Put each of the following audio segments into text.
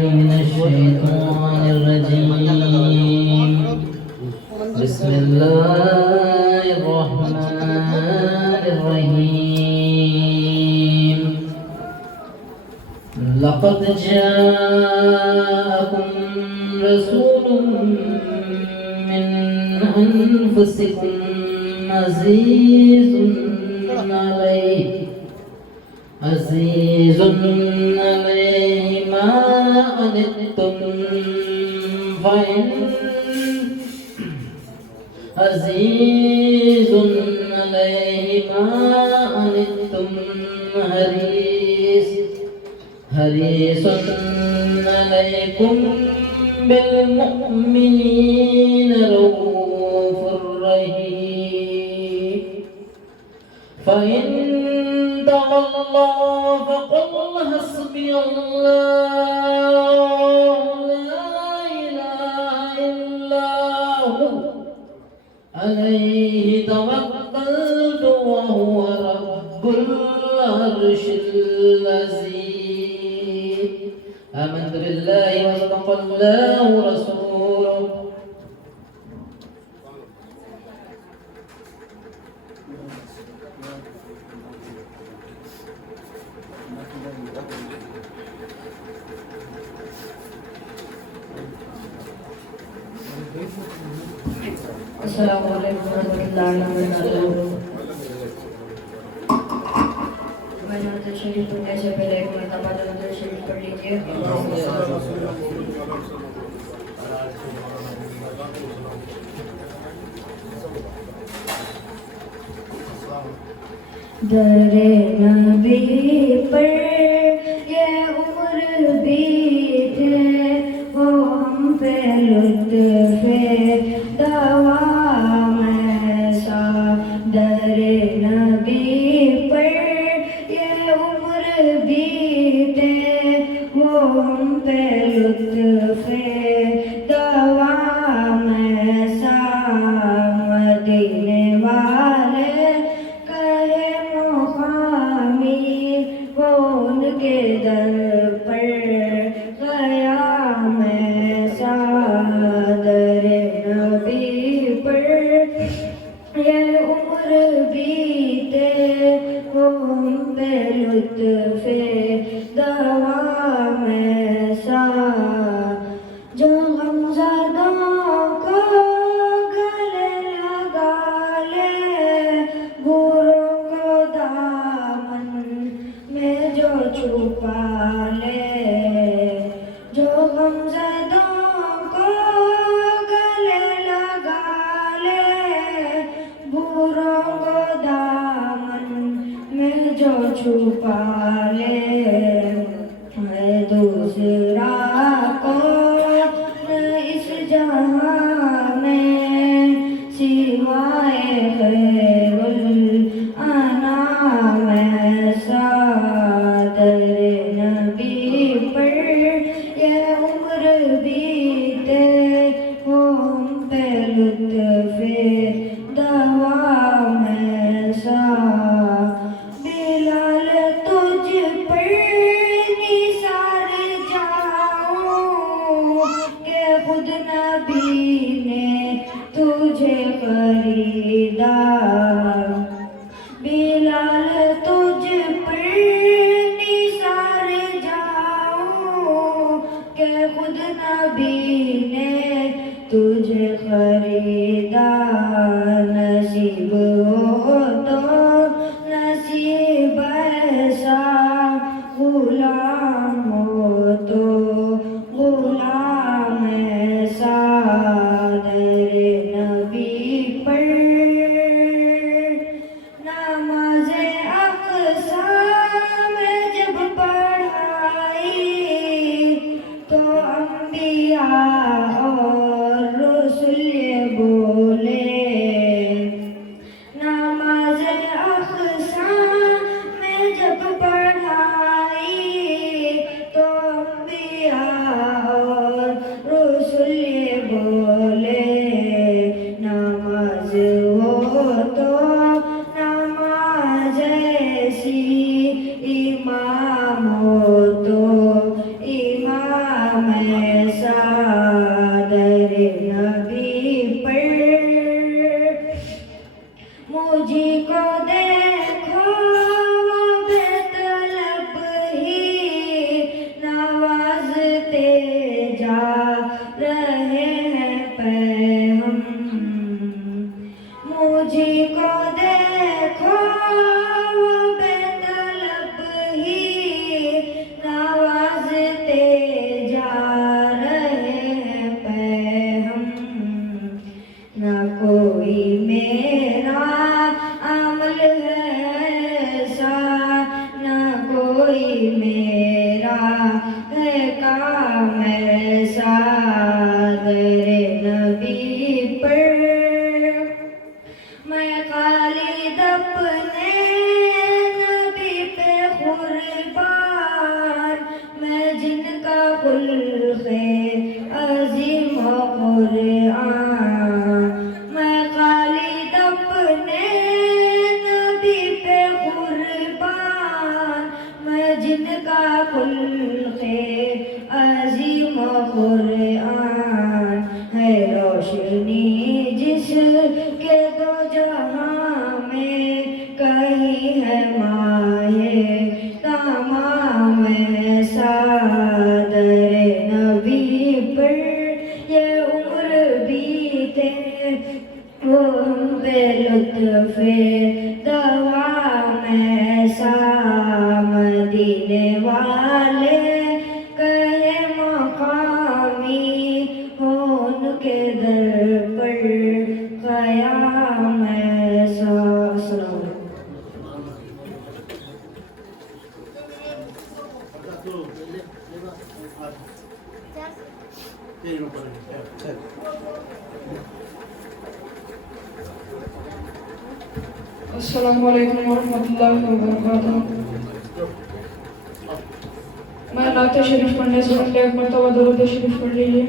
من الشيطان الرجيم بسم الله الرحمن الرحيم لقد جاءكم رسول من أنفسكم عزيز عليه ما عنتم عزيز عليه ما عنتم حريص عليكم بالمؤمنين رؤوف رحيم فإن تولوا فقل حسبي الله لا إله إلا هو عليه توكلت وهو رب العرش العظيم آمنت بالله وصدق الله ورسوله السلام علیکم ورحمۃ اللہ وبرکاتہ۔ میں نعت شریف پڑھنے سے پہلے ایک مرتبہ درود شریف پڑھ لیجیے۔ در نبی پر یہ عمر بیتے وہ ہم پہ لطف دوام ایسا۔ در نبی پر یہ عمر بیتے وہ ہم پہ لطف دوام ایسا۔ مدینے والے کہے مقامی وہ ان کے در پر قیام ایسا۔ در نبی پر یہ عمر بیتے وہ ہم پہ لطف دوام ایسا۔ جو غمزدوں کو گلے لگا لے بروں کو دامن میں جو چھپا لے۔ جو غمزدوں کو گلے لگا لے بروں کو دامن میں جو چھپا لے۔ ہے دوسرا کون اس جہاں میں سوائے خیر الانام ایسا۔ در نبی پر یہ عمر بیتے وہ ہم پہ لطف دوام ایسا۔ بلال تجھ پر نثار جاؤں کہ خود نبی نے تجھے خریدا۔ بلال تجھ پر نثار جاؤں کہ خود نبی نے تجھے خریدا۔ نصیب ہو تو نصیب ایسا، غلام ہو تو غلام ایسا۔ در نبی پر نماز اقصی میں جب پڑھائی تو انبیاء اور رسول یہ بولے۔ نماز میں صادر نبی پر مجھے کو دیکھو وہ بے طلب ہی نوازتے جا رہے ہیں پیغام مجھے کو دیکھو وہ بے طلب ہی نوازتے جا رہے ہیں پیغام نہ کوئی میرا عمل ہے ایسا نہ کوئی میرا ہے کام ایسا در نبی پر میں خالد اپنے نبی پہ قربان میں جن کا خلق عظیم و قرآن میں خالد اپنے نبی پہ قربان میں جن کا خلق عظیم و قرآن ہے روشنی جس کے دو جہاں میں کہیں ہے مائے تمام صادر نبی پر یہ عمر بیتے وہ ہم پہ لطف دوام ایسا مدینے والے کہے مقامی ہو ان کے در پر قیام ایسا. السلام علیکم. السلام علیکم ورحمۃ اللہ وبرکاتہ. میں نعت شریف پڑھنے سے پہلے ایک مرتبہ درود شریف پڑھ لیجیے.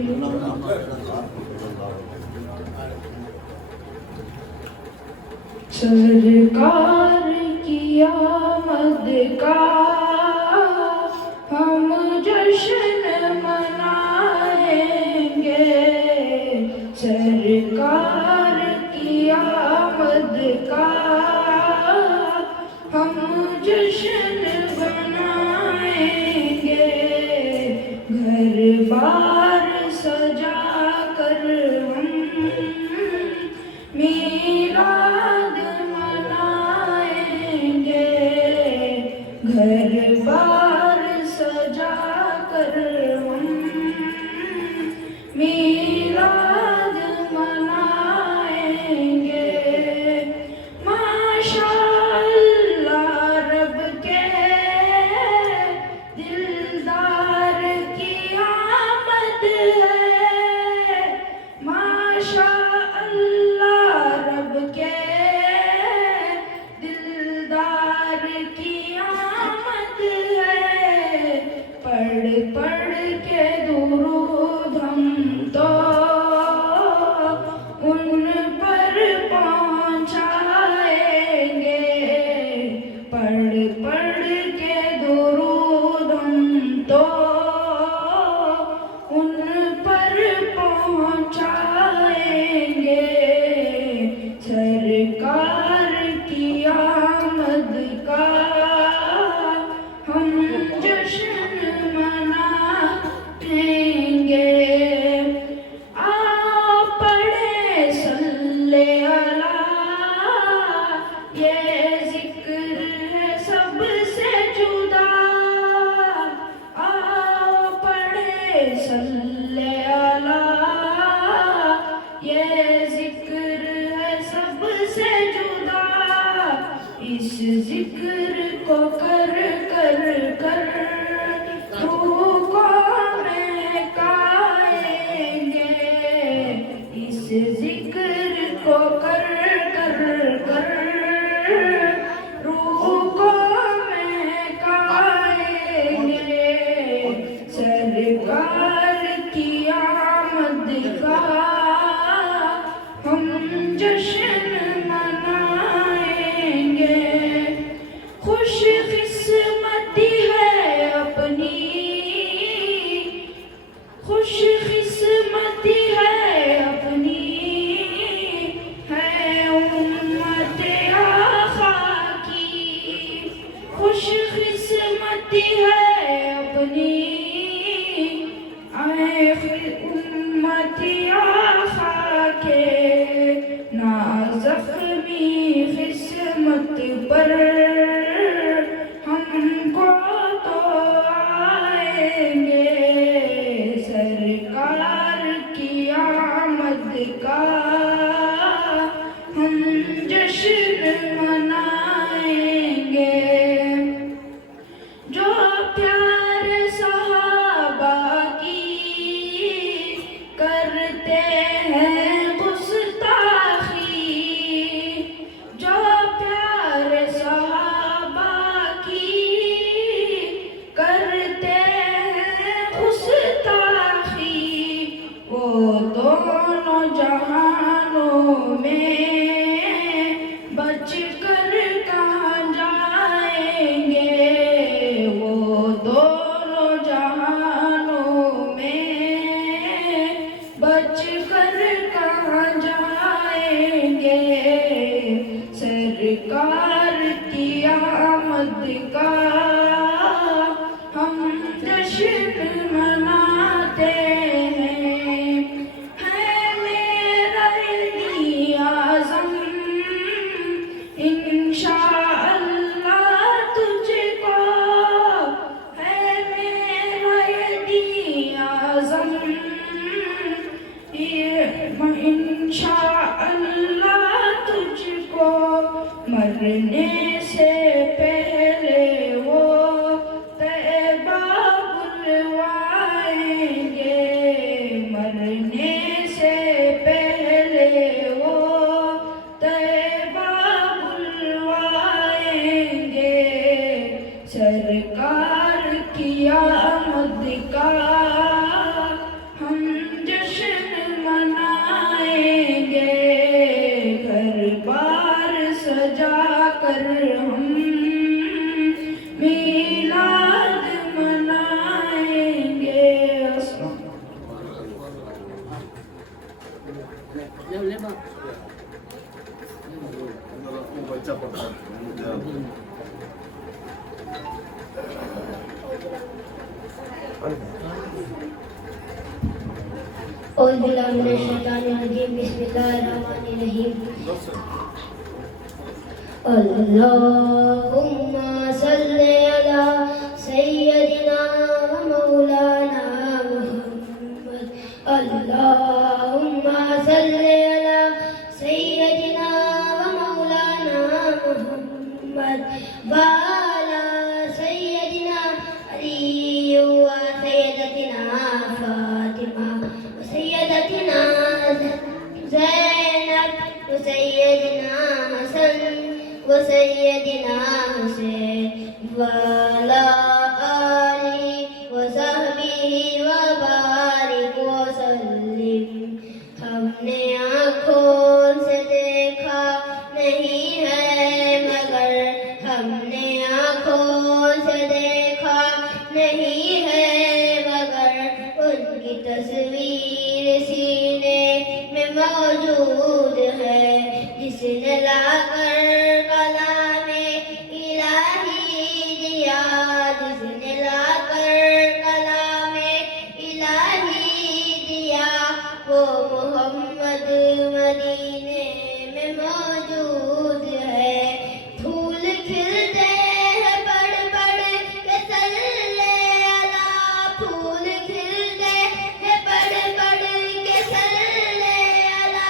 سرکار کی آمد کا ہم جشن منائیں گے سرکار کی آمد کا ہم جشن منائیں گے گھر بار سجا کر ہم میلاد منائیں گے گھر بار سجا کر ہم میلاد منائیں گے. ماشاء اللہ رب کے دلدار کی آمد ہے أعوذ بالله من الشيطان الرجيم بسم الله الرحمن الرحيم اللهم صل على سيدنا ومولانا محمد اللهم صل على سيدنا ومولانا محمد وعلى سيدنا علي وسيدتنا فاطمة وسيدتنا زينب وسيدنا حسن وسيدنا حسين وعلى آله وصحبه وبارك وسلم हमने आँखों से देखा नहीं है मगर हमने आँखों से देखा नहीं है मगर उनकी तस्वीर सीने में मौजूद है जिसने लाकर कलामे इलाही दिया जिसने लाकर कलामे इलाही दिया वो मोहम्मद मदीने में मौजूद है फूल खिलते हैं बड़ बड़ के सल्ले अला फूल खिलते हैं बड़ बड़ के सल्ले अला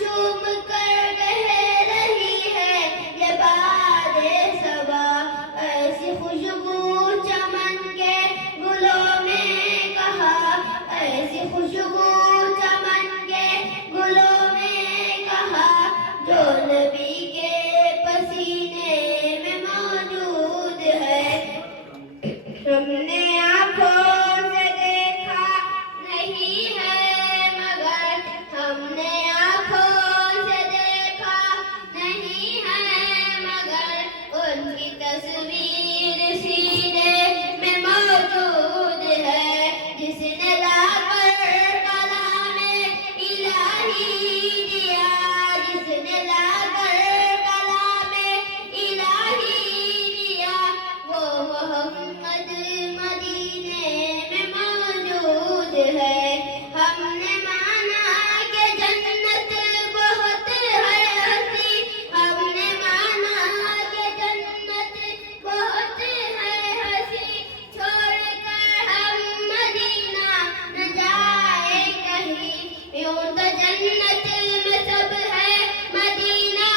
चूम कर कह रही है ये बादे सबा ऐसी खुशबू चमन के गुलों में कहा ऐसी खुशबू चमन के गुलों में कहा जो नबी के पसीने में मौजूद है हमने आँखों से देखा नहीं है मगर हमने आँखों से देखा नहीं है मगर उनकी तस्वीर सीने में मौजूद है जिसने लाकर कलामे इलाही दिया जिसने लाकर कलामे इलाही दिया वो मोहम्मद मदीने में मौजूद है हमने माना कि जन्नत बहुत है हंसी हमने माना कि जन्नत बहुत है हंसी छोड़कर हम मदीना न जाए कहीं यूं तो जन्नत में सब है मदीना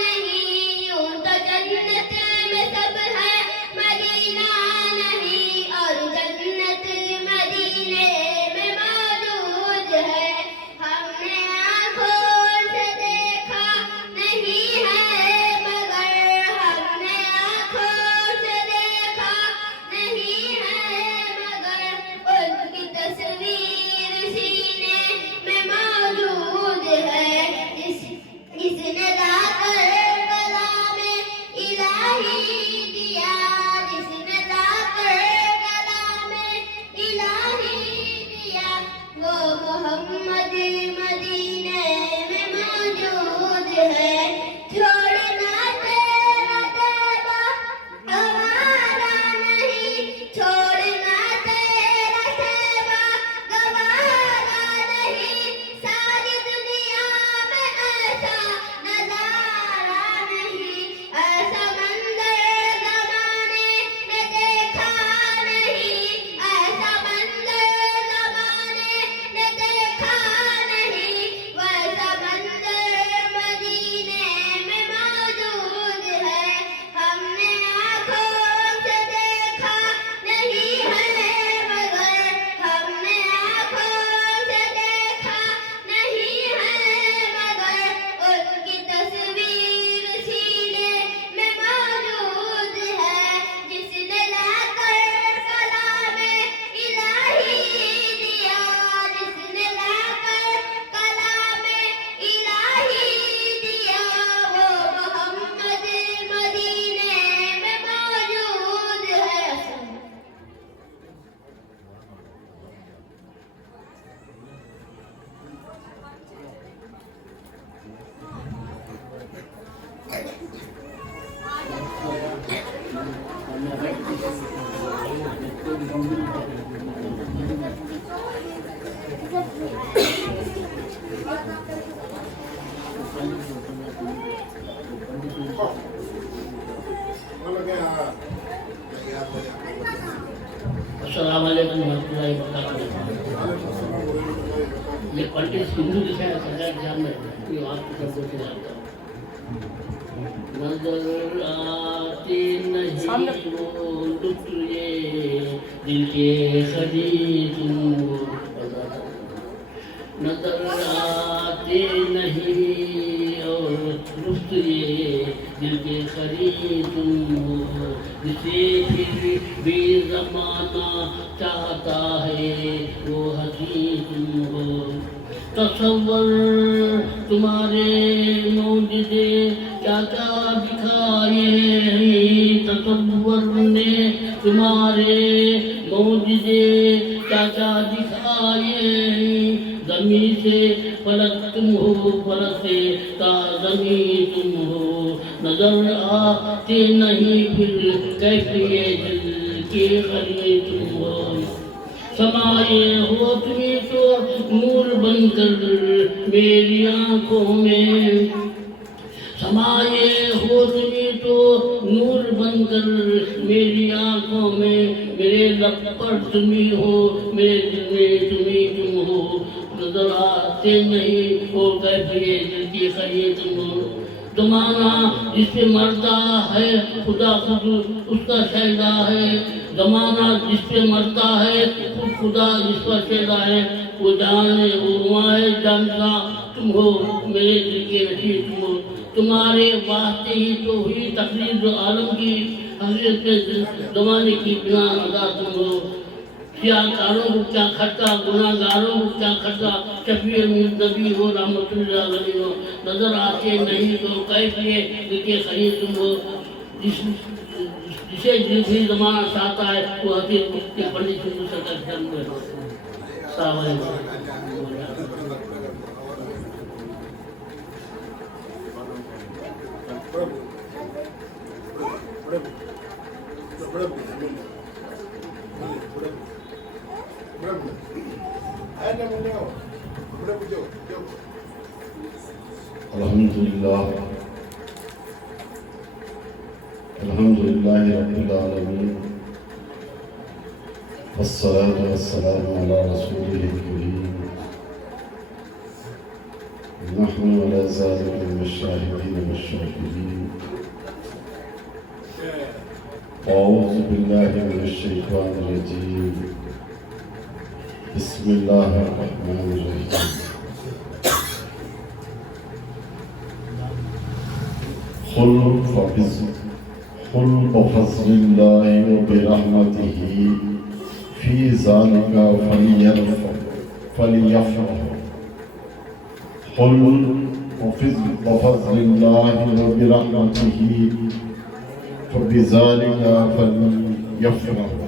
नहीं यूं तो जन्नत में सब है मदीना नहीं और जन्नत मदीने में मौजूद है हमने आँखों से देखा नहीं है मगर हमने आँखों से देखा नहीं है मगर उनकी तस्वीर सीने में मौजूद है जिसने लाकर कलामे इलाही दिया जिसने लाकर कलामे इलाही दिया वो मोहम्मद मदीने में मौजूद है छोड़ना तेरा तैबा गवारा नहीं छोड़ना तेरा तैबा गवारा नहीं सारी दुनिया में ऐसा नजारा नहीं ऐसा मंजर ज़माने ने देखा नहीं ऐसा मंजर ज़माने ने देखा नहीं वैसा मंजर मदीने में मौजूद है हमने आँखों से देखा नहीं है मगर हमने आँखों से देखा नहीं है मगर उनकी तस्वीर सीने में मौजूद है जिसने लाकर कलामे इलाही दिया जिसने लाकर कलामे इलाही दिया वो मोहम्मद मदीने में मौजूद है Thank you. یہ پنڈت ہندو لکھا ہے سرکار جام میں یہ آپ کو سب کو سناتا ہوں نظر آتے نہیں وہ لطف یہ دل کے خرید نظر آتے نہیں اور لطف یہ دل کے خرید جسے پھر بھی زمانہ چاہتا ہے وہ حقیق ہو تصور تمہارے معجزے کیا کیا دکھائے تصور نے تمہارے معجزے کیا کیا دکھائے زمین سے فلک تم ہو فلک سے تا زمین تم ہو نظر آتے نہیں پھر کیفیے دل کے خرید تم ہو سمائے ہو تمہیں تو نور بن کر میری آنکھوں میں سمائے ہو تمہیں تو نور بن کر میری آنکھوں میں میرے لب پر تمہیں ہو میرے دل میں تم ہو نظر آتے نہیں ہو کیفیے دل کی خرید تم ہو زمانہ جس پہ مرتا ہے خدا خود اس کا شہدا ہے زمانہ جس پہ مرتا ہے خود خدا جس پر شہدا ہے وہ جانے وہ وہاں ہے جانتا تم ہو میرے دل کے رشید تم ہو تمہارے واسطے ہی تو ہوئی تقریر عالم کی حضرت زمانے کی بنا ادا تم ہو کیا کاروں کو کیا کھٹا گناہ گاروں کو کیا کھٹا شفیع نبی ہو رحمت اللہ علیہ ہو نظر آتے نہیں تو کیفیے دل کے خرید تم ہو جسے جنسی زمانہ چاہتا ہے وہ حقیقت کے پنڈت ہندو سرکار جام میں السلام علیکم الحمدللہ رب العالمین والصلاة والسلام على رسوله الكريم نحن على ذلك من الشاهدين والشاكرين أعوذ بالله من الشيطان الرجيم بسم الله الرحمن الرحيم قل بفضل الله وبرحمته في ذلك فليفرحوا قل بفضل الله وبرحمته فبذلك فليفرحوا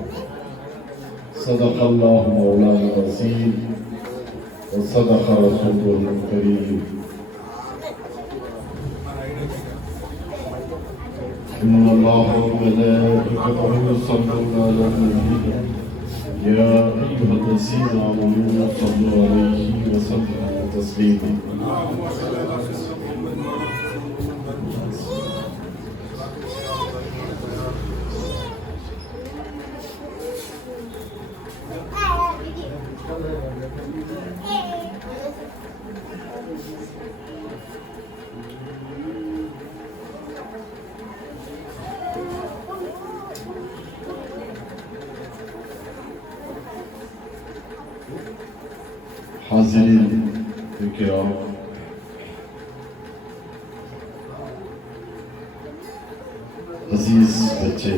صدق الله مولانا العظيم وصدق رسوله الكريم إن الله وملائكته يصلون على النبي يا أيها الذين آمنوا صلوا عليه وسلموا تسليما حاضرین کرام عزیز بچے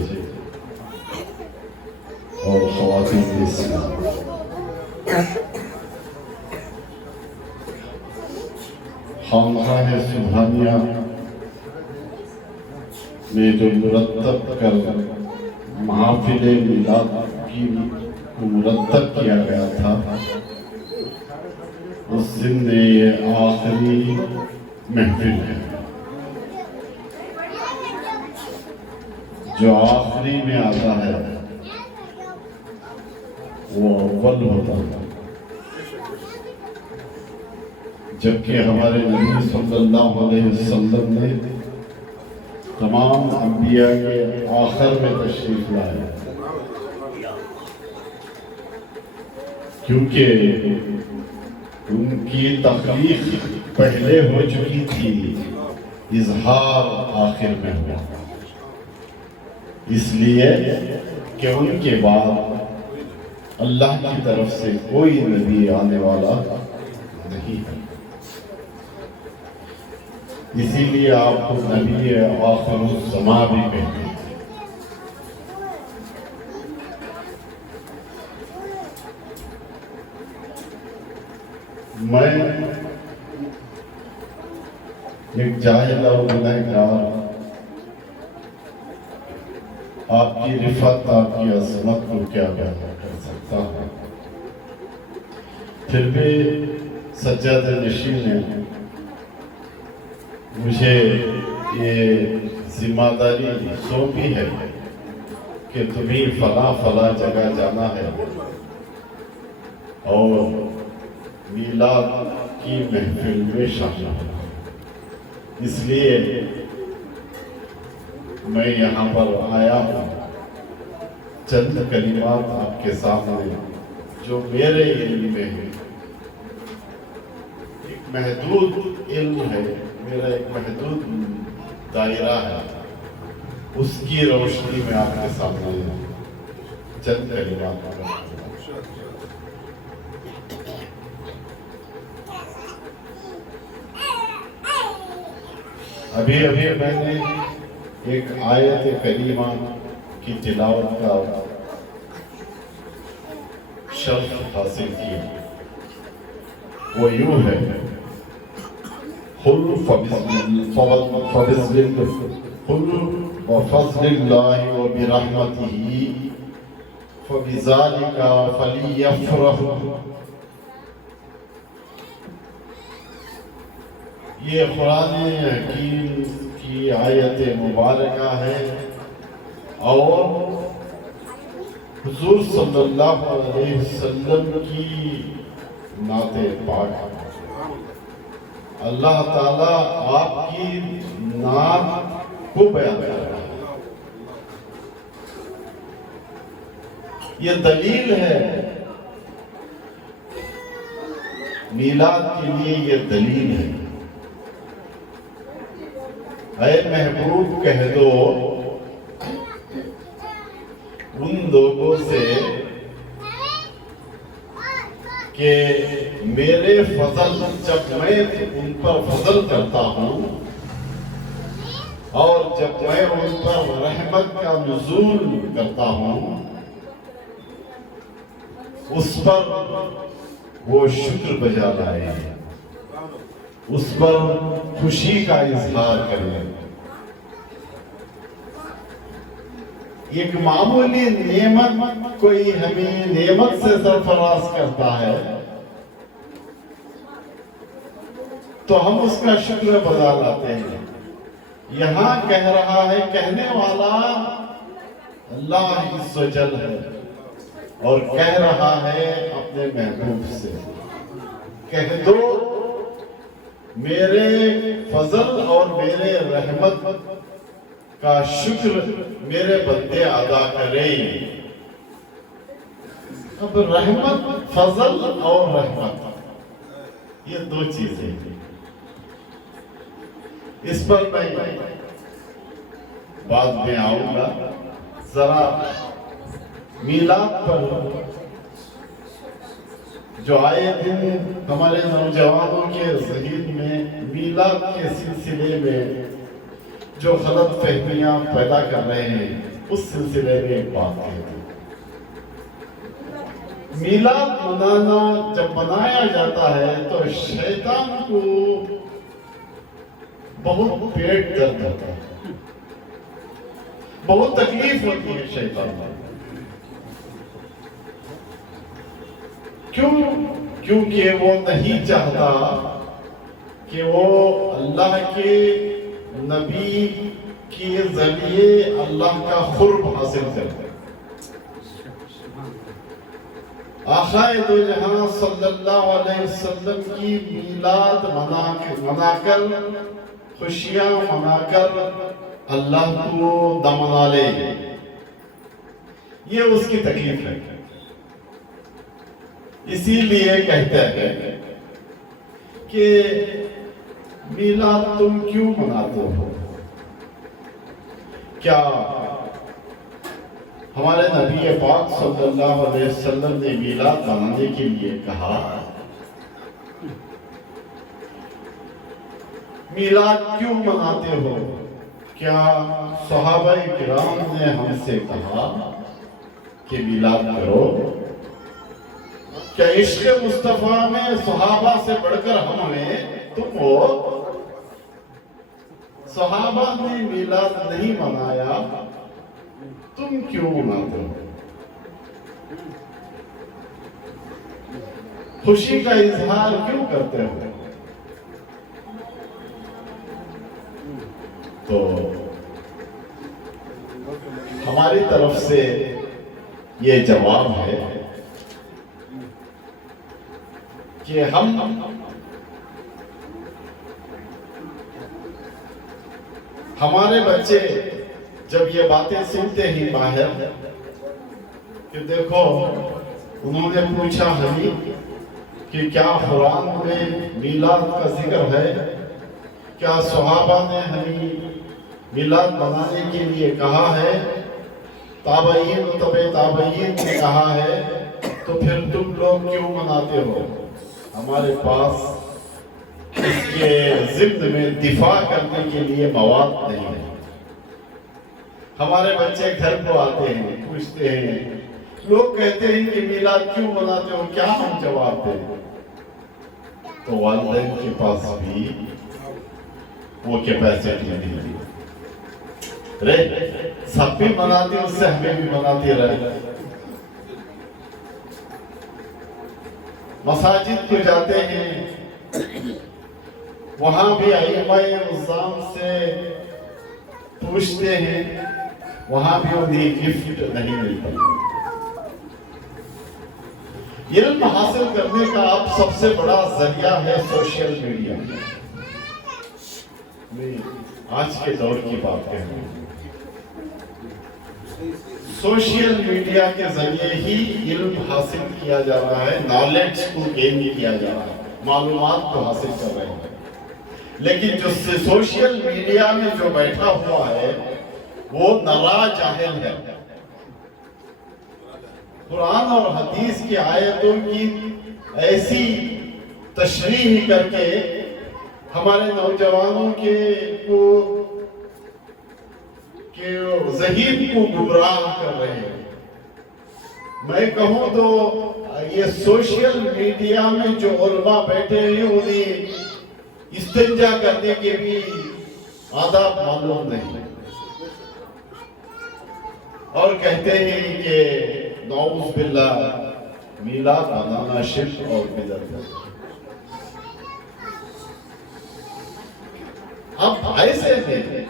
اور خواتین اسلام خانقاہ سبحانیہ میں جو مرتب کر محافل میلاد کی مرتب کیا گیا تھا اس دن میں یہ آخری محفل ہے جو آخری میں آتا ہے وہ اول ہوتا ہے جبکہ ہمارے نبی صلی اللہ علیہ وسلم نے تمام انبیاء کے آخر میں تشریف لائے کیونکہ ان کی تخلیق پہلے ہو چکی تھی، اظہار آخر میں ہوا، اس لیے کہ ان کے بعد اللہ کی طرف سے کوئی نبی آنے والا نہیں ہے، اسی لیے آپ کو نبی آخر الزمان بھی کہتے ہیں۔ میں ایک جاہل اور گنہگار آپ کی رفعت، آپ کی عظمت کو کیا بیان کر سکتا ہوں؟ پھر بھی سجادہ نشین نے مجھے یہ ذمہ داری سونپی ہے کہ تمہیں فلاں فلاں جگہ جانا ہے اور میلاد کی محفل میں شامل ہونا، اس لیے میں یہاں پر آیا ہوں چند کلمات آپ کے سامنے جو میرے علم میں ہے، ایک محدود علم ہے، میرا ایک محدود دائرہ ہے، اس کی روشنی میں آپ کے سامنے چند کلمات کرتا ہوں۔ ابھی میں نے ایک آیت کریمہ کی تلاوت کا شرف حاصل کیا، وہ یوں ہے: قل وفضل اللہ وبرحمتہ فبذلک فلیفرحوا۔ یہ قرآن حکیم کی آیت مبارکہ ہے اور حضور صلی اللہ علیہ وسلم کی نعت پاک ہے۔ اللہ تعالیٰ آپ کی نعت کو بیان کر رہا ہے، یہ دلیل ہے، میلاد کے لیے یہ دلیل ہے۔ اے محبوب کہہ دو ان لوگوں سے کہ میرے فضل، جب میں ان پر فضل کرتا ہوں اور جب میں ان پر رحمت کا نزول کرتا ہوں، اس پر وہ شکر بجا لائے، اس پر خوشی کا اظہار کریں۔ ایک معمولی نعمت کوئی ہمیں نعمت سے سرفراز کرتا ہے تو ہم اس کا شکر بجا لاتے ہیں۔ یہاں کہہ رہا ہے، کہنے والا اللہ عز و جل ہے اور کہہ رہا ہے اپنے محبوب سے، کہہ دو میرے فضل اور میرے رحمت کا شکر میرے بندے ادا کریں۔ اب رحمت، فضل اور رحمت یہ دو چیزیں، اس پر میں بعد میں آؤں گا۔ ذرا میلاد پر جو آئے دن ہمارے نوجوانوں کے ذہن میں میلاد کے سلسلے میں جو غلط فہمیاں پیدا کر رہے ہیں، اس سلسلے میں ایک بات ہے۔ میلاد منانا جب منایا جاتا ہے تو شیطان کو بہت پیٹ درد ہوتا ہے، بہت تکلیف ہوتی ہے شیطان کو۔ کیونکہ وہ نہیں چاہتا کہ وہ اللہ کے نبی کے ذریعے اللہ کا قرب حاصل کرے۔ آقا دو جہاں صلی اللہ علیہ وسلم کی میلاد منا کر، خوشیاں منا کر اللہ کو دمنا لے، یہ اس کی تکلیف ہے۔ اسی لیے کہتے ہیں کہ میلاد تم کیوں مناتے ہو؟ کیا ہمارے نبی پاک صلی اللہ علیہ وسلم نے میلاد منانے کے لیے کہا؟ میلاد کیوں مناتے ہو؟ کیا صحابہ کرام نے ہم سے کہا کہ میلاد کرو؟ کیا عشق مصطفیٰ میں صحابہ سے بڑھ کر ہم ہیں، تم ہو؟ صحابہ نے میلاد نہیں منایا، تم کیوں مناتے ہو؟ خوشی کا اظہار کیوں کرتے ہو؟ تو ہماری طرف سے یہ جواب ہے کہ ہمارے بچے جب یہ باتیں سنتے ہی باہر کہ دیکھو انہوں نے پوچھا ہمیں کہ کیا قرآن میں میلاد کا ذکر ہے؟ کیا صحابہ نے ہمیں میلاد منانے کے لیے کہا ہے؟ تابعین و تبع تابعین نے کہا ہے، تو پھر تم لوگ کیوں مناتے ہو؟ ہمارے پاس اس کے ضمن میں دفاع کرنے کے لیے مواد نہیں ہے۔ ہمارے بچے گھر کو آتے ہیں، پوچھتے ہیں، لوگ کہتے ہیں کہ میلاد کیوں مناتے ہو، کیا ہم جواب دیں؟ تو والدین کے پاس بھی وہ کیپیسٹی نہیں ہے۔ سب بھی مناتے اس سے ہمیں بھی مناتے رہے۔ مساجد کو جاتے ہیں، وہاں بھی ائمہ نظام سے پوچھتے ہیں، وہاں بھی انہیں گفٹ نہیں ملتا۔ علم حاصل کرنے کا اب سب سے بڑا ذریعہ ہے سوشل میڈیا۔ میں آج کے دور کی بات کہہ رہا ہوں۔ سوشل میڈیا کے ذریعے ہی علم حاصل کیا جا رہا ہے، نالج کو گین کیا جا رہا ہے، معلومات کو حاصل کر رہے ہیں۔ لیکن جو سوشل میڈیا میں جو بیٹھا ہوا ہے وہ نرا جاہل ہے۔ قرآن اور حدیث کی آیتوں کی ایسی تشریح کر کے ہمارے نوجوانوں کے ذہن کو گمراہ کر رہے ہیں۔ میں کہوں تو یہ سوشل میڈیا میں جو علماء بیٹھے ہیں انہیں استنجا کرنے کے بھی آداب معلوم نہیں، اور کہتے ہیں کہ نعوذ باللہ میلاد منانا شرک اور بدعت ہے۔ اب ایسے ہیں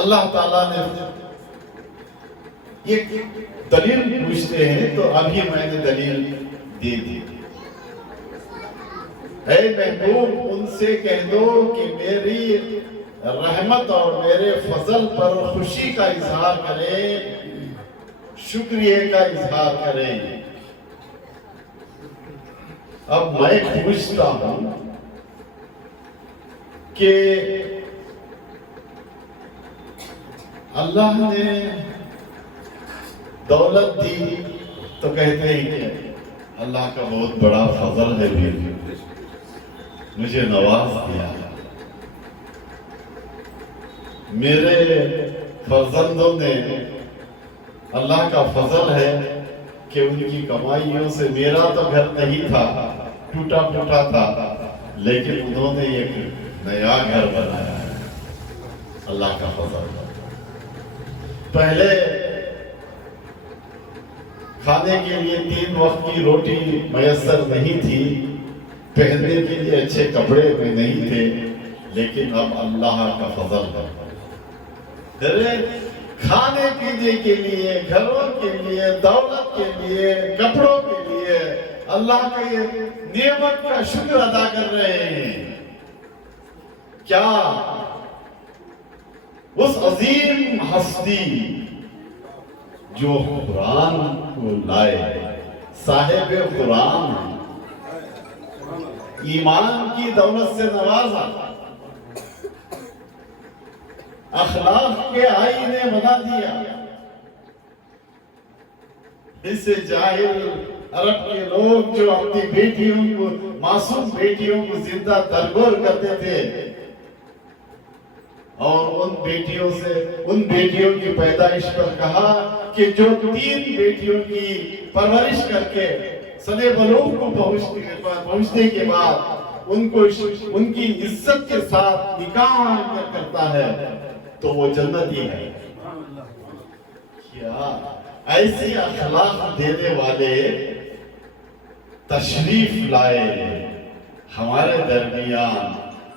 اللہ تعالیٰ نے یہ دلیل پوچھتے ہیں تو ابھی میں نے دلیل دے دی۔ اے محبوب ان سے کہہ دو کہ میری رحمت اور میرے فضل پر خوشی کا اظہار کریں، شکریہ کا اظہار کریں۔ اب میں پوچھتا ہوں کہ اللہ نے دولت دی تو کہتے ہیں کہ اللہ کا بہت بڑا فضل ہے، بھی مجھے نواز دیا۔ میرے فرزندوں نے اللہ کا فضل ہے کہ ان کی کمائیوں سے، میرا تو گھر نہیں تھا، ٹوٹا ٹوٹا تھا، لیکن انہوں نے ایک نیا گھر بنایا ہے، اللہ کا فضل۔ پہلے کھانے کے لیے 3 وقت کی روٹی میسر نہیں تھی، پہننے کے لیے اچھے کپڑے میں نہیں تھے، لیکن اب اللہ کا فضل ہے۔ کھانے پینے کے لیے، گھروں کے لیے، دولت کے لیے، کپڑوں کے لیے اللہ کا یہ نعمت کا شکر ادا کر رہے ہیں۔ کیا اس عظیم ہستی جو قرآن کو لائے، صاحب قرآن، ईमान की दौलत से नवाजा, अखलाक के आईने बना दिया। इससे जाहिल अरब के लोग जो अपनी बेटियों को, मासूम बेटियों को जिंदा तरगोर करते थे और उन बेटियों की पैदाइश पर कहा कि जो 3 बेटियों की परवरिश करके सने बलूग को पहुंचने के बाद उनको उनकी इज्जत के साथ निकाह करता है तो वो जन्नती है। क्या ऐसी अखलाक देने वाले तशरीफ लाए हमारे दरमियान,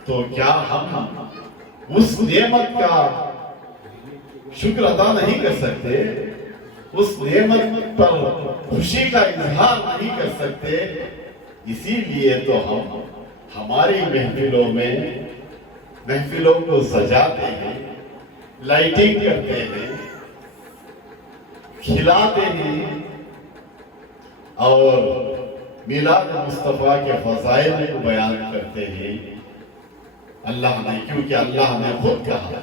तो क्या हम उस नेमत का शुक्र अदा नहीं कर सकते? उस नेमत पर खुशी का इजहार नहीं कर सकते? इसीलिए तो हम हमारी महफिलों को सजाते हैं, लाइटिंग करते हैं, खिलाते हैं और मिलाद मुस्तफा के फज़ाइल को बयान करते हैं। अल्लाह ने, क्योंकि अल्लाह ने खुद कहा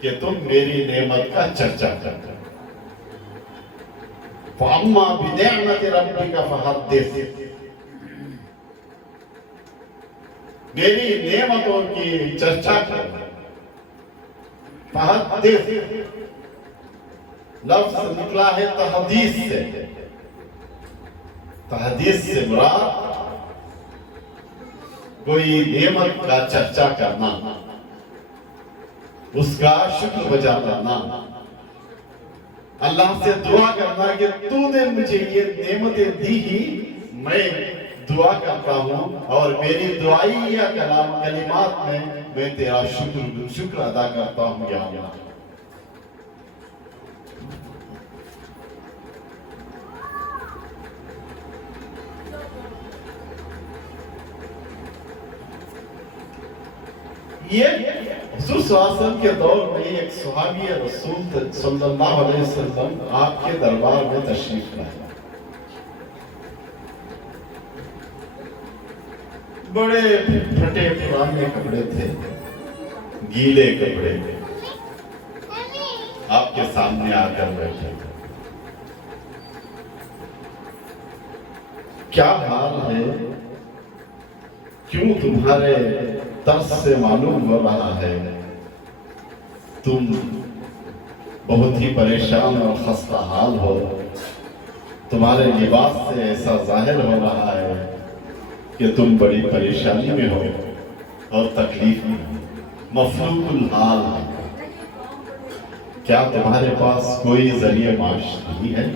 कि तुम मेरी नेमत का चर्चा करते हो। फ़अम्मा बिनिअमति रब्बिका फ़हद्दिस, मेरी नेमतों की चर्चा करो। फ़हद्दिस लफ्ज़ निकला है तहदीस से। तहदीस से मुराद कोई नेमत का चर्चा करना, उसका शुक्र बजा करना, अल्लाह से दुआ करना कि तूने मुझे ये नेमतें दी ही, मैं दुआ करता हूँ और मेरी दुआई या कलिमात में मैं तेरा शुक्र अदा करता हूँ या अल्लाह। ये हुज़ूर सल्लल्लाहु के दौर में एक सहाबी रसूल सल्लल्लाहु अलैहि वसल्लम आपके दरबार में तशरीफ लाए। बड़े फटे पुराने कपड़े थे, गीले कपड़े आपके सामने आकर बैठे। क्या हाल है? क्यों तुम्हारे तर्स से मालूम हो रहा है तुम बहुत ही परेशान और खस्ता हाल हो। तुम्हारे लिबास से ऐसा जाहिर हो रहा है कि तुम बड़ी परेशानी में हो और तकलीफ में हो, मफलूकुल हाल है। क्या तुम्हारे पास कोई जरिए माश नहीं है?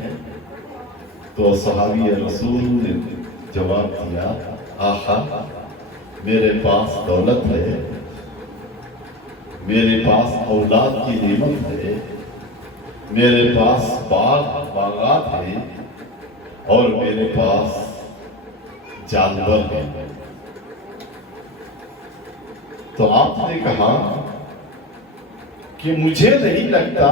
तो सहाबी रसूल ने जवाब दिया, आहा मेरे पास दौलत है, मेरे पास औलाद की नेमत है, मेरे पास बागात हैं और मेरे पास जानवर हैं। तो आपने कहा कि मुझे नहीं लगता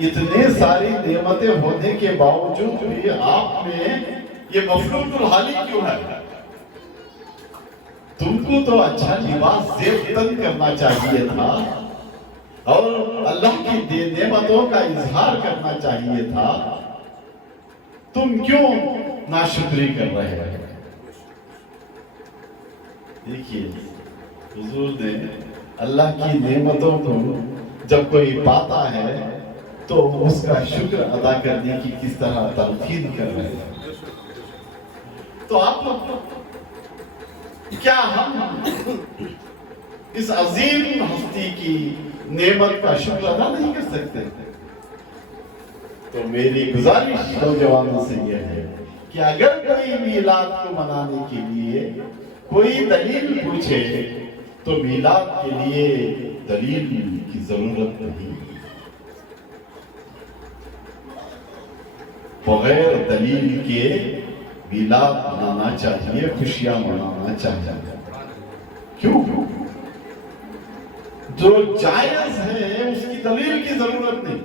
इतने सारी नेमतें होने के बावजूद भी आप में ये मफलूकुल हाली क्यों है? तुमको तो अच्छा लिबास ज़ेब तन करना चाहिए था और अल्लाह की नेमतों का इजहार करना चाहिए था। तुम क्यों नाशुक्री कर रहे हो? देखिए, हुजूर ने अल्लाह की नेमतों को जब कोई पाता है तो उसका शुक्र अदा करने की किस तरह तलकीन कर रहे हैं। तो आप क्या हम इस अजीम हस्ती की नेमत का शुक्र अदा नहीं कर सकते? तो मेरी गुजारिश नौजवानों से यह है कि अगर कोई मीलाद को मनाने के लिए कोई दलील पूछे तो मीलाद के लिए दलील की जरूरत नहीं। बगैर दलील के मीलाद मनाना चाहिए, खुशियां मनाना चाहिए। क्यों? जो जायज है उसकी दलील की जरूरत नहीं,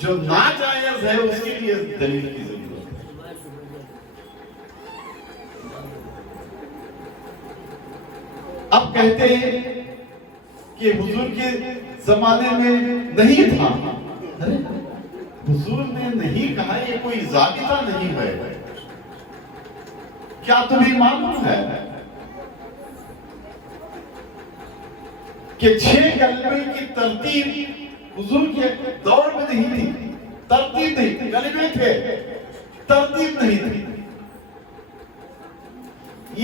जो नाजायज है उसके लिए दलील की जरूरत है। कहते हैं कि हुजूर के जमाने में नहीं था। अरे हुजूर ने नहीं कहा, ये कोई जाबिता नहीं है। क्या तुम्हें मालूम है कि 6 कलमे की तरतीब हुजूर के दौर में नहीं थी? तरतीब नहीं थी, कलमे थे, तरतीब नहीं थी।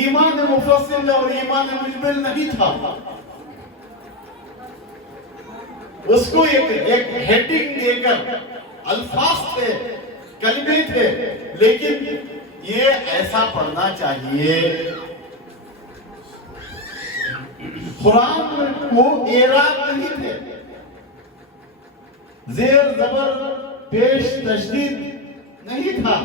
ईमान मुफस्सिल और ईमान मुजमिल नहीं था। उसको एक हेडिंग देकर अल्फाज थे, कलमे थे, लेकिन ये ऐसा पढ़ना चाहिए। कुरान को एराब नहीं थे, जेर जबर पेश तशदीद नहीं था,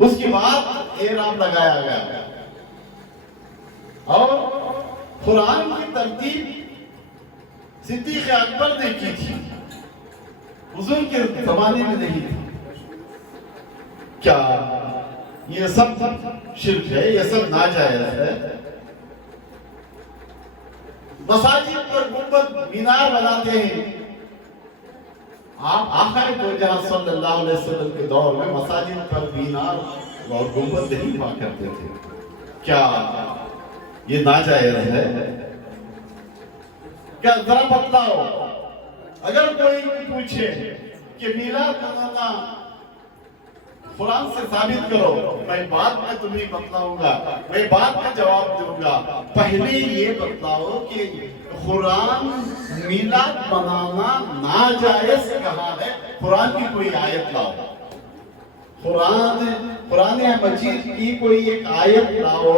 उसके बाद एराब लगाया गया। और कुरान की तरतीब सिद्दीक़ अकबर ने की थी, हुजूर के जमाने में नहीं थी। क्या ये सब शिर्क है? ये सब नाजायज है? मसाजिद पर गुंबद मीनार बनाते हैं। आप आखिर को जहां सल्लल्लाहु अलैहि वसल्लम के दौर में मसाजिद पर मीनार और गुंबद नहीं हुआ करते थे। क्या ये नाजायज है? क्या जरा बतलाओ, अगर कोई पूछे कि मीलाद मनाना कुरान से साबित करो, मैं बाद में तुम्हें बतलाऊंगा, मैं बाद में जवाब दूंगा। पहले ये बतलाओ कि कुरान मीलाद मनाना नाजायज कहाँ है? कुरान की कोई आयत लाओ, कुरान मजीद की कोई एक आयत लाओ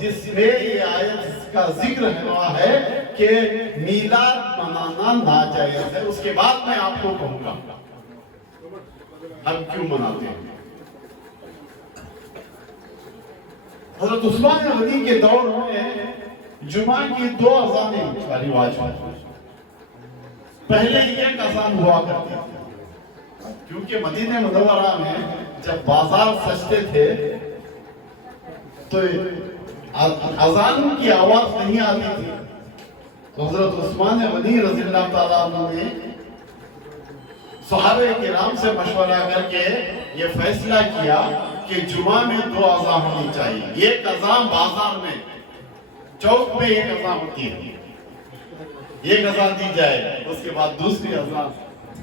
जिसमें ये आयत का जिक्र हुआ है कि मीलाद मनाना नाजायज है। उसके बाद मैं आपको कहूंगा हम क्यों मनाते हैं। हज़रत उस्मान गनी के दौर में जुमा की 2 अज़ानें का रिवाज है। पहले एक अज़ान हुआ करती थी, क्योंकि मदीने मुनव्वरा में जब बाजार सजते थे तो अज़ान की आवाज नहीं आती थी। तो हज़रत उस्मान गनी रज़ियल्लाहु ताला अन्हु ने सहाबे किराम से मशवरा करके ये फैसला किया कि जुमा में 2 अज़ान होनी चाहिए। एक अज़ान बाजार में चौक में एक अज़ान होती है, एक अज़ान दी जाए, उसके बाद दूसरी अज़ान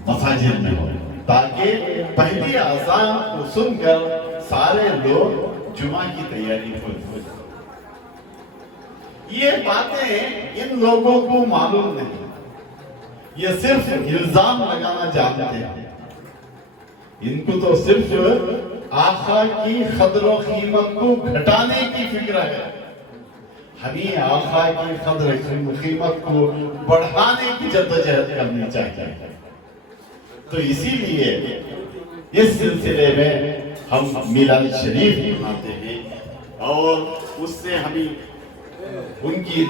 मसाजिद में हो, ताकि पहली अज़ान को सुनकर सारे लोग जुमा की तैयारी हो। ये बातें इन लोगों को मालूम नहीं, ये सिर्फ इल्जाम लगाना जानते हैं। इनको तो सिर्फ आका की कदर और कीमत को घटाने की फिक्र है। हमें आका की कदर कीमत को बढ़ाने की जद्दोजहद करनी चाहिए। तो इसीलिए इस सिलसिले में हम मिलाद शरीफ मनाते हैं और उससे हमें उनकी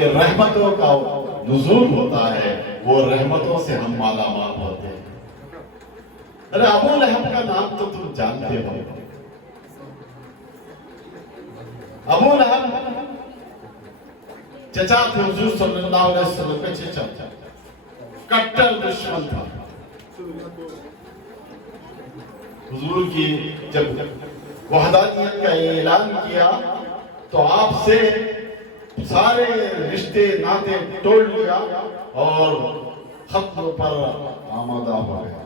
रहमतों का नुज़ूल होता है, वो रहमतों से हम माला माल होते हैं। अरे अबू लहब का नाम तो तुम जानते हो। अबू लहब चचा थे हुजूर सल्लल्लाहु अलैहि वसल्लम के चचा, कट्टर दुश्मन था। हुजूर की जब वहदानियत का ऐलान किया तो आपसे सारे रिश्ते नाते तोड़ लिया और खत्म पर आमादा हो गया,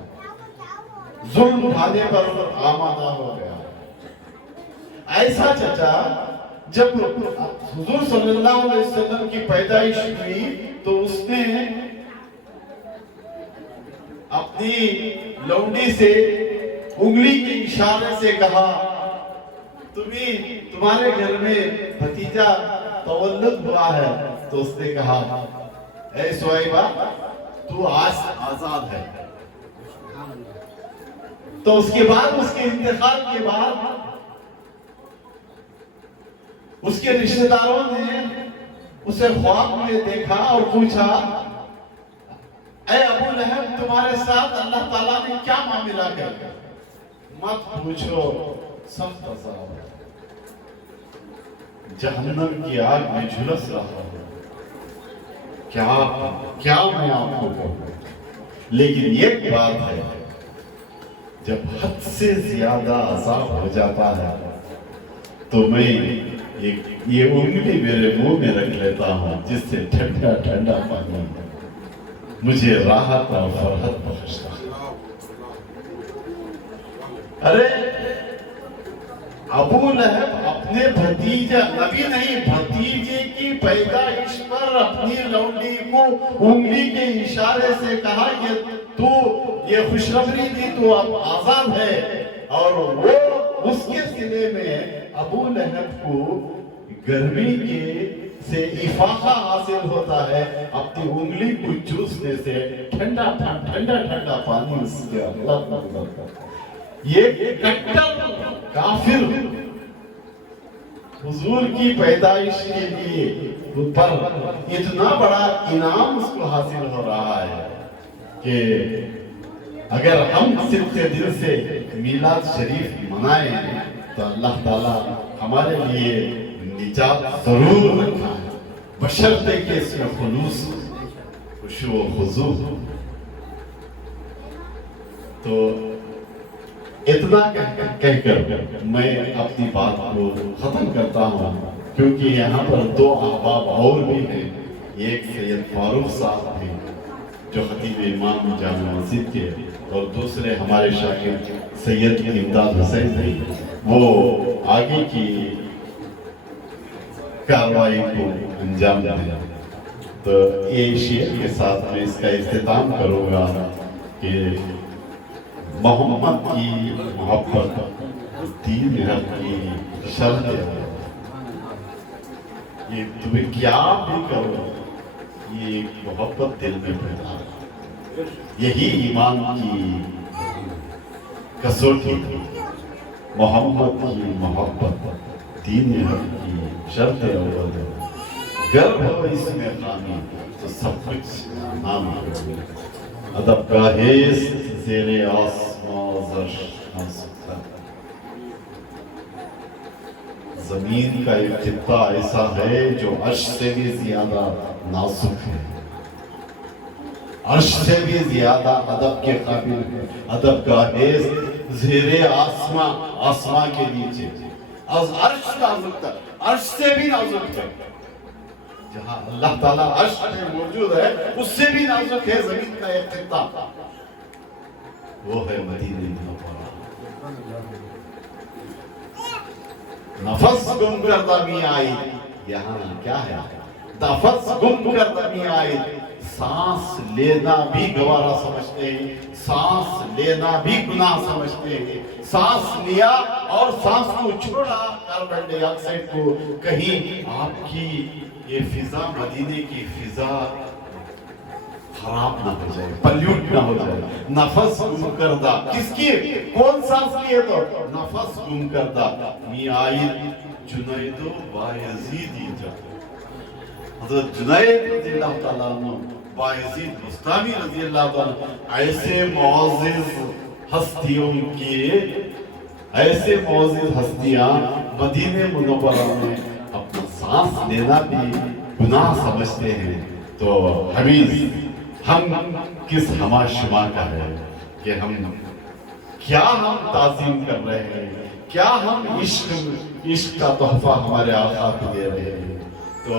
जुल्म उठाने पर आमादा हो गया। ऐसा चचा जब हुजूर सल्लल्लाहु अलैहि वसल्लम की पैदाइश हुई तो उसने अपनी लौंडी से उंगली के इशारे से कहा, तुम्हारे घर में भतीजा तवल्लुद हुआ है। तो उसने कहा, ऐ सुहैबा तू आज आजाद है। तो उसके बाद उसके इंतकाल के बाद उसके रिश्तेदारों ने उसे ख्वाब में देखा और पूछा, ऐ अबू लहब तुम्हारे साथ अल्लाह ताला ने क्या मामला किया? मत पूछो, सख्त अज़ाब है। जहन्नम की आग में झुलस रहा हूं। क्या मैं आपको कहूं, लेकिन एक बात है, जब हद से ज्यादा अजाब हो जाता है तो मैं ये उंगली मेरे मुंह में रख लेता हूं, जिससे ठंडा ठंडा पानी मुझे राहत और फरहत बख्शता है। अरे अबू लहब अपने भतीजा, नबी नहीं, भतीजे की पैदाइश पर अपनी लौंडी को उंगली के इशारे से कहा कि तू ये खुशखबरी दी, तू अब आजाद है। और वो उसके सिले में अबू लहब को गर्मी के से इफाका हासिल होता है, अपनी उंगली को चूसने से ठंडा ठंडा ठंडा पानी उसके अंदर। ये कट्टर काफिर हुजूर की पैदाइश के लिए पर इतना बड़ा इनाम उसको हासिल हो रहा है कि अगर हम सिर्फ दिल से मीलाद शरीफ मनाएं तो अल्लाह ताला हमारे लिए निजात जरूर रखा है, बशर्ते कि इसमें खुलूस खुशू खुजू। तो इतना कहकर मैं अपनी बात को खत्म करता हूँ, क्योंकि यहाँ पर दो अहबाब और भी हैं। एक सैयद फारूक साहब हैं जो खतीब इमाम जामा मस्जिद के, और दूसरे हमारे शागिर्द सैयद इमदाद हुसैन हैं। वो आगे की कार्रवाई को अंजाम दें। तो ये शेर के साथ मैं इसका इख्तिताम करूँगा कि मोहम्मद की मोहब्बत दीन है की शर्त है। ये तुम्हें क्या भी करो, ये मोहब्बत दिल में पैदा है। यही ईमान की कसौटी थी। मोहम्मद की मोहब्बत दीन है की शर्त है। गर्व हो इसमें खामी तो सब कुछ नाम है। अदब का हेस ज़ेरे आसमां ज़र्श ना सकता। जमीन का एक खित्ता ऐसा है जो अर्श से भी ज्यादा नाजुक है, अर्श से भी ज्यादा अदब के काबिल है। अदब का हेस ज़ेरे आसमां, आसमां के नीचे, अर्श नाजुक था, अर्श से भी नाजुक है। जहां अल्लाह ताला अर्श में मौजूद है, उससे भी नाजुक है जमीन का एक खित्ता, वो है मदीने मुनव्वरा। नफस गुम कर दमी आई, यहाँ क्या है, नफस गुम कर दमी आई। सांस लेना भी गवारा समझते हैं, सांस लेना भी गुनाह समझते हैं। सांस लिया और सांस को छोड़ा, कार्बन डाइऑक्साइड को, कहीं आपकी ये फिजा, मदीने की फिजा खराब ना हो जाए, पल्यूट ना हो जाए। नफस गुम करदा किसकी, कौन सांस लिए तो नफस गुम करदा मियाइद जुनैदो बायजीदी जा। हज़रत जुनैद रज़ियल्लाहु ताला अन्हु, बायजीद बुस्तामी रज़ियल्लाहु ताला, ऐसे मुअज़्ज़िज़ हस्तियों की, ऐसे मुअज़्ज़िज़ हस्तियां मदीने मुनव्वरा में अपना सांस लेना भी गुनाह समझते हैं। तो हमीज हम किस हमा शुमा का है कि हम क्या हम ताज़ीम कर रहे हैं, क्या हम इश्क का तोहफा हमारे आका को दे रहे हैं। तो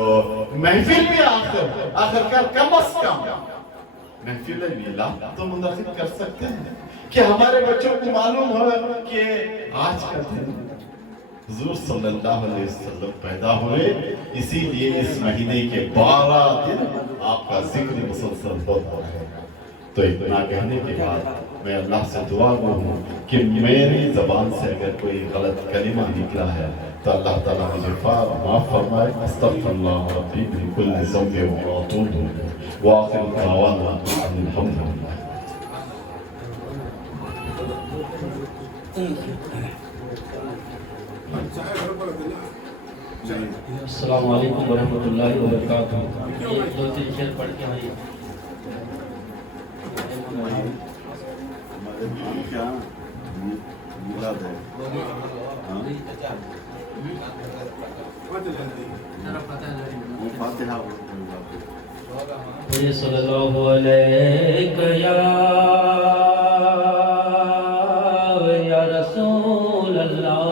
महफिल भी आखिरकार कम अज कम महफिल मिलाद तो मुनासिब कर सकते हैं कि हमारे बच्चों को मालूम हो कि आज का दिन हुजूर सल्लल्लाहु अलैहि वसल्लम पैदा हुए, इसीलिए इस महीने के 12 दिन आपका जिक्र मुसलसल होता है। तो इतना कहने के बाद मैं अल्लाह से दुआ करूँ कि मेरी ज़बान से अगर कोई गलत कलिमा निकला है तो अल्लाह ताला मुझे माफ़ फरमाए। अस्तग़फिरुल्लाह रब्बी मिन कुल्लि ज़ंबिन व अतूबु इलैह व आखिरु दअवाना अल्हम्दुलिल्लाह। अस्सलामु अलैकुम वरहमतुल्लाहि वबरकातुहू। ये 2-3 शेर पढ़ के भाई हमारे میلاد ہے ہاں وہ فاتحہ صلی اللہ علیہ یا رسول اللہ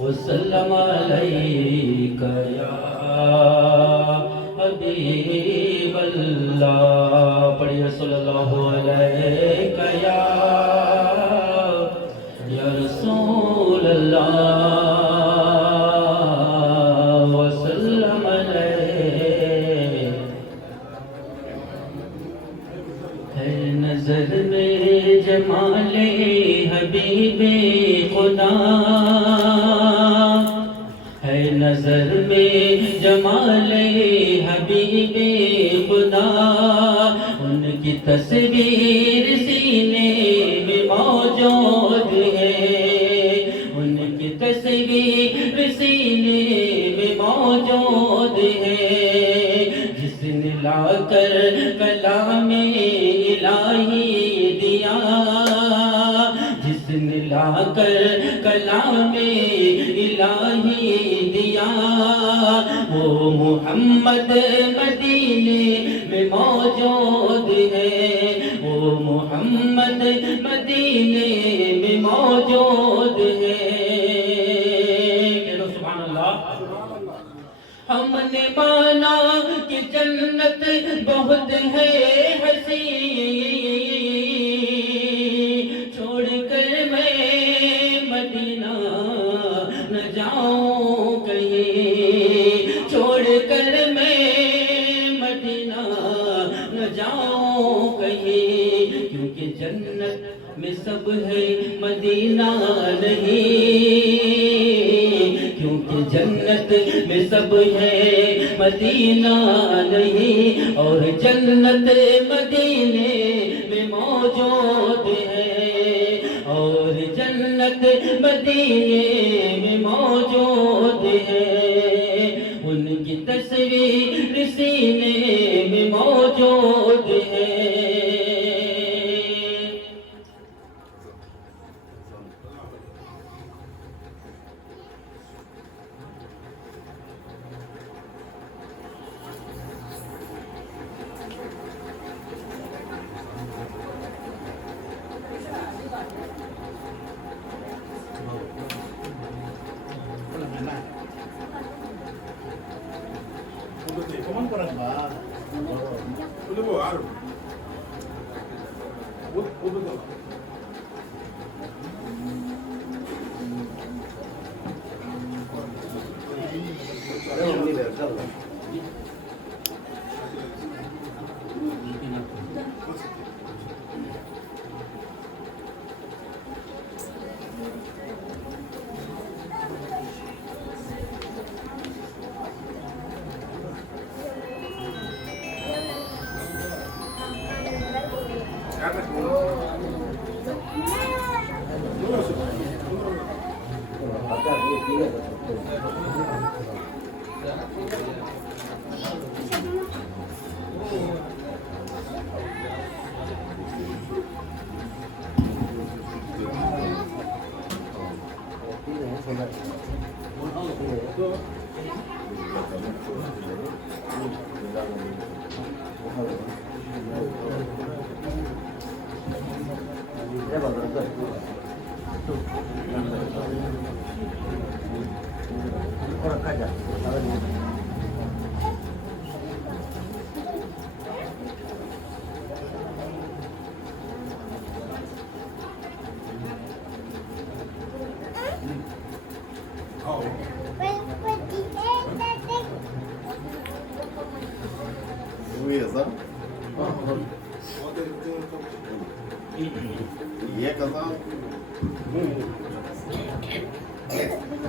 وسلم علیک یا حبیب اللہ پڑھیے صلی اللہ علیہ یا رسول اللہ وسلم علیہ ہے نظر میں جمال حبیب خدا ہے نظر میں جمال حبیب خدا ان کی تصویر سینے میں موجود ہے ان کی تصویر سینے میں موجود ہے جس نے لا کر کلام الہی دیا جس نے لا کر کلام الہی دیا وہ محمد مدینے میں موجود ہے وہ محمد مدینے میں موجود ہے سبحان اللہ ہم نے مانا کہ جنت بہت ہے حسین چھوڑ کر میں مدینہ نہ جاؤں کہیں چھوڑ کر میں مدینہ نہ جاؤں کہیں کیونکہ جنت میں سب ہے مدینہ نہیں کیونکہ جنت میں سب ہے مدینہ نہیں اور جنت مدینے میں موجود ہے اور جنت مدینے میں موجود ہے ان کی تصویر سینے میں موجود ہے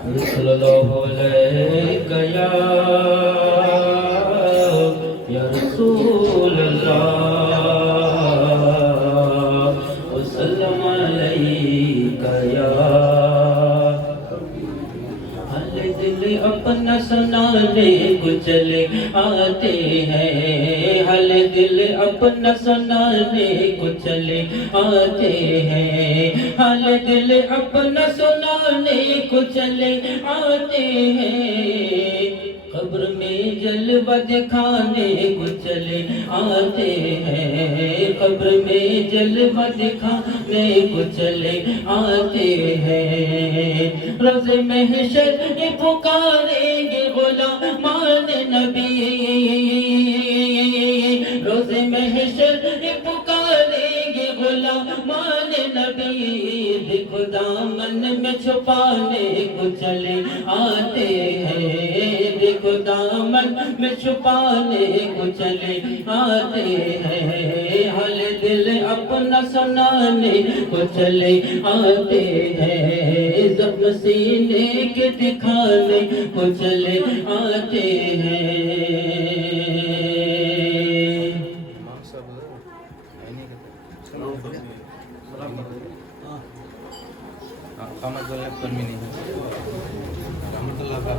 صلی اللہ علیہ یا رسول اللہ وسلم علیک یا حال دل اپنا سنانے کو چلے آتے ہیں حال دل اپنا अपना सुनाने को चले आते हैं, हाल दिल अपना सुनाने को चले आते हैं। कब्र में जलवा दिखाने को चले आते हैं, कब्र में जलवा दिखाने को चले आते हैं। रोज़े महशर ये पुकारेंगे गुलामान नबी, रोज़े महशर ये पुकारेंगे गुलामान नबी। देखो दामन में छुपाने को चले आते हैं, देखो दामन में छुपाने को चले आते हैं। हाल दिल अपना सुनाने को चले आते हैं, जख्म सीने के दिखाने को चले आते हैं। कामात बोलण्यात पण मी नाही